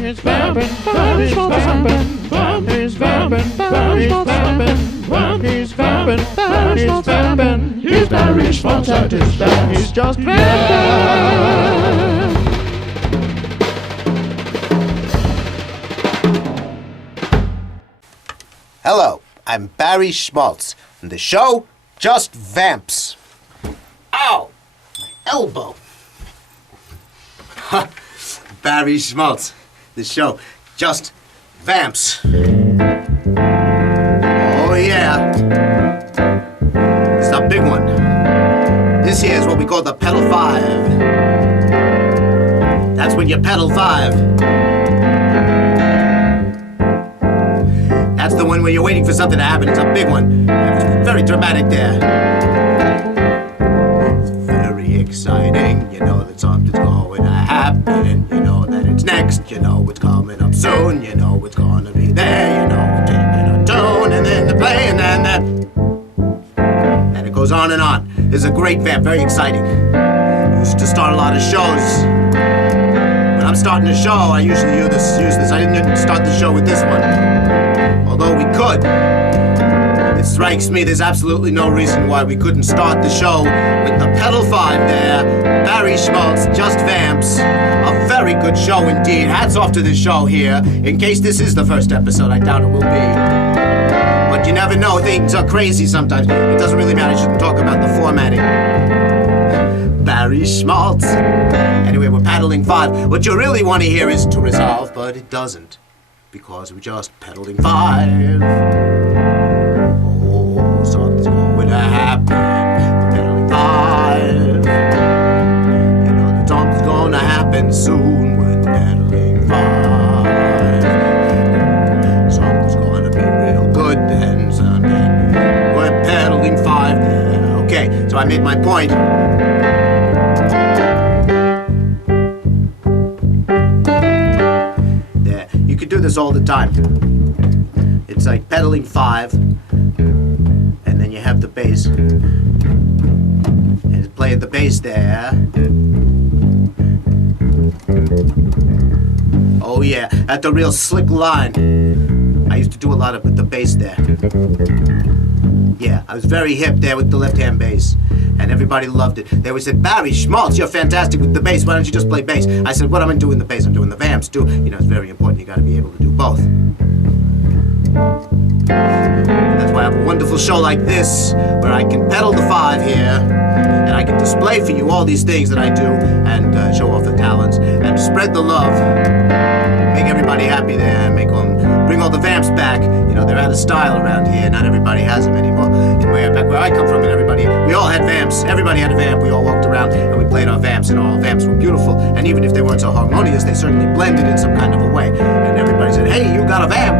He's vamping, Barry Schmaltz is vamping. He's vamping, Barry Schmaltz is vamping. He's vamping, Barry Schmaltz is vamping. He's Barry Schmaltz at his best. He's just vamping. Hello, I'm Barry Schmaltz, and the show just vamps. Ow! Elbow. Barry Schmaltz, the show just vamps. Oh yeah. It's a big one. This here is what we call the pedal 5. That's when you pedal 5. That's the one where you're waiting for something to happen. It's a big one. It's very dramatic there. It's very exciting. You know that something's going to happen. You know that it's next. You know it's coming up soon. You know it's going to be there. You know we're taking a tune and then the play and then that. And it goes on and on. It's a great vamp. Very exciting. Used to start a lot of shows. When I'm starting a show, I usually use this. I didn't start the show with this one. Although we could. It strikes me there's absolutely no reason why we couldn't start the show with the pedal 5 there. Barry Schmaltz, just vamps. A very good show indeed. Hats off to the show here. In case this is the first episode, I doubt it will be. But you never know, things are crazy sometimes. It doesn't really matter, I shouldn't talk about the formatting. Barry Schmaltz. Anyway, we're paddling 5. What you really want to hear is to resolve, but it doesn't. Because we're just pedaling 5. Oh, something's going to happen. We're pedaling 5. You know that something's going to happen soon. We're pedaling 5. Something's going to be real good then, son. We're pedaling 5. Okay, so I made my point. Do this all the time. It's like pedaling 5, and then you have the bass, and it's playing the bass there. Oh yeah, that's a real slick line. I used to do a lot of with the bass there. Yeah, I was very hip there with the left-hand bass, and everybody loved it. They always said, Barry Schmaltz, you're fantastic with the bass. Why don't you just play bass? I said, what am I doing the bass? I'm doing the vamps too. You know, it's very important. You got to be able to do both. That's why I have a wonderful show like this, where I can pedal the 5 here, and I can display for you all these things that I do, and show off the talents, and spread the love. Make everybody happy there, bring all the vamps back. You know, they're out of style around here. Not everybody has them anymore. Back where I come from, and we all had vamps. Everybody had a vamp. We all walked around and we played our vamps, and all vamps were beautiful. And even if they weren't so harmonious, they certainly blended in some kind of a way. And everybody said, hey, you got a vamp.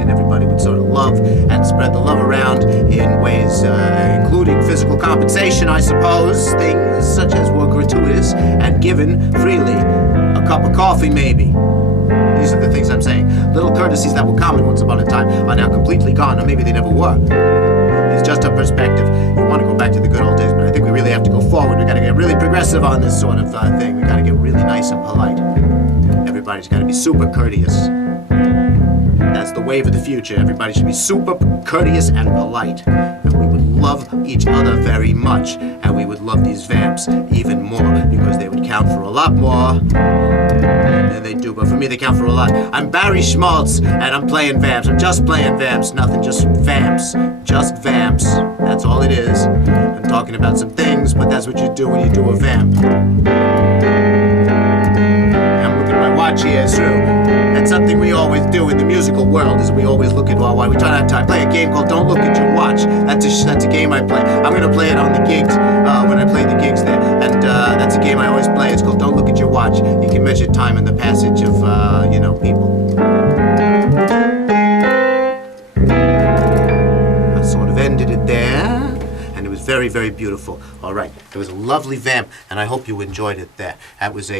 And everybody would sort of love and spread the love around in ways including physical compensation, I suppose. Things such as were gratuitous and given freely. A cup of coffee, maybe. These are the things I'm saying. Little courtesies that were common once upon a time are now completely gone, or maybe they never were. It's just a perspective. You want to go back to the good old days, but I think we really have to go forward. We got to get really progressive on this sort of thing. We got to get really nice and polite. Everybody's got to be super courteous. That's the wave of the future. Everybody should be super courteous and polite. And we would love each other very much. And we would love these vamps even more, because they would count for a lot more than they do. But for me, they count for a lot. I'm Barry Schmaltz, and I'm playing vamps. I'm just playing vamps. Nothing, just vamps. Just vamps. That's all it is. I'm talking about some things, but that's what you do when you do a vamp. I'm looking at my watch here, it's true. That's something we always do in the musical world, is we always look at while we try to play a game called Don't Look at Your Watch. That's a game I play. I'm going to play it on the gigs, when I play the gigs there. And that's a game I always play. It's called Don't Look at Your Watch. You can measure time in the passage of, people. I sort of ended it there, and it was very, very beautiful. All right, it was a lovely vamp, and I hope you enjoyed it there. That was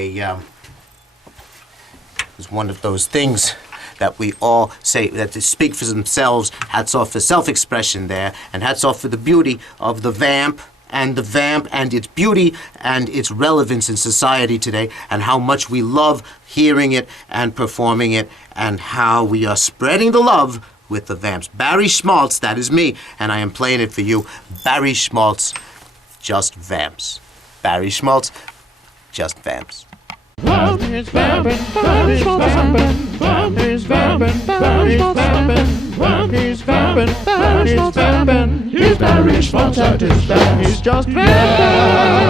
was one of those things that we all say, that they speak for themselves. Hats off for self-expression there, and hats off for the beauty of the vamp and the vamp and its beauty and its relevance in society today, and how much we love hearing it and performing it, and how we are spreading the love with the vamps. Barry Schmaltz, that is me, and I am playing it for you. Barry Schmaltz, just vamps. Barry Schmaltz, just vamps. Vamp is vampin', Barry Schmaltz is vampin'. Vamp is vampin', Barry Schmaltz is vampin'. Vamp is vampin', Barry Schmaltz is vampin'. He's Barry Schmaltz at his best. He's just vampin'.